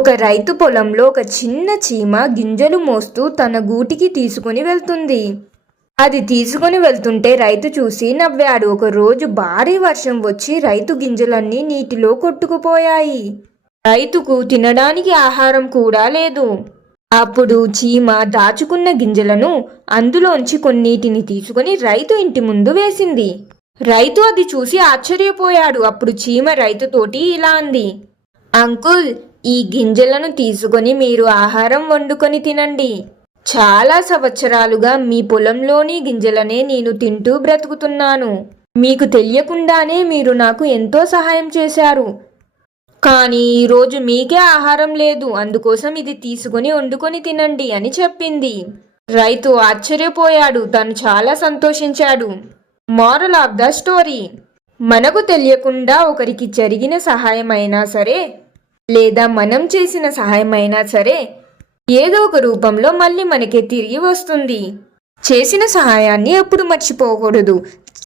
ఒక రైతు పొలంలో ఒక చిన్న చీమ గింజలు మోస్తూ తన గూటికి తీసుకుని వెళ్తుంది. అది తీసుకుని వెళ్తుంటే రైతు చూసి నవ్వాడు. ఒక రోజు భారీ వర్షం వచ్చి రైతు గింజలన్నీ నీటిలో కొట్టుకుపోయాయి. రైతుకు తినడానికి ఆహారం కూడా లేదు. అప్పుడు చీమ దాచుకున్న గింజలను అందులోంచి కొన్నిటిని తీసుకుని రైతు ఇంటి ముందు వేసింది. రైతు అది చూసి ఆశ్చర్యపోయాడు. అప్పుడు చీమ రైతుతోటి ఇలా అంది, అంకుల్, ఈ గింజలను తీసుకొని మీరు ఆహారం వండుకొని తినండి. చాలా సంవత్సరాలుగా మీ పొలంలోని గింజలనే నేను తింటూ బ్రతుకుతున్నాను. మీకు తెలియకుండానే మీరు నాకు ఎంతో సహాయం చేశారు. కానీ ఈరోజు మీకే ఆహారం లేదు, అందుకోసం ఇది తీసుకొని వండుకొని తినండి అని చెప్పింది. రైతు ఆశ్చర్యపోయాడు. తను చాలా సంతోషించాడు. మోరల్ ఆఫ్ ద స్టోరీ: మనకు తెలియకుండా ఒకరికి జరిగిన సహాయం అయినా సరే, లేదా మనం చేసిన సహాయం అయినా సరే, ఏదో ఒక రూపంలో మళ్ళీ మనకే తిరిగి వస్తుంది. చేసిన సహాయాన్ని ఎప్పుడు మర్చిపోకూడదు.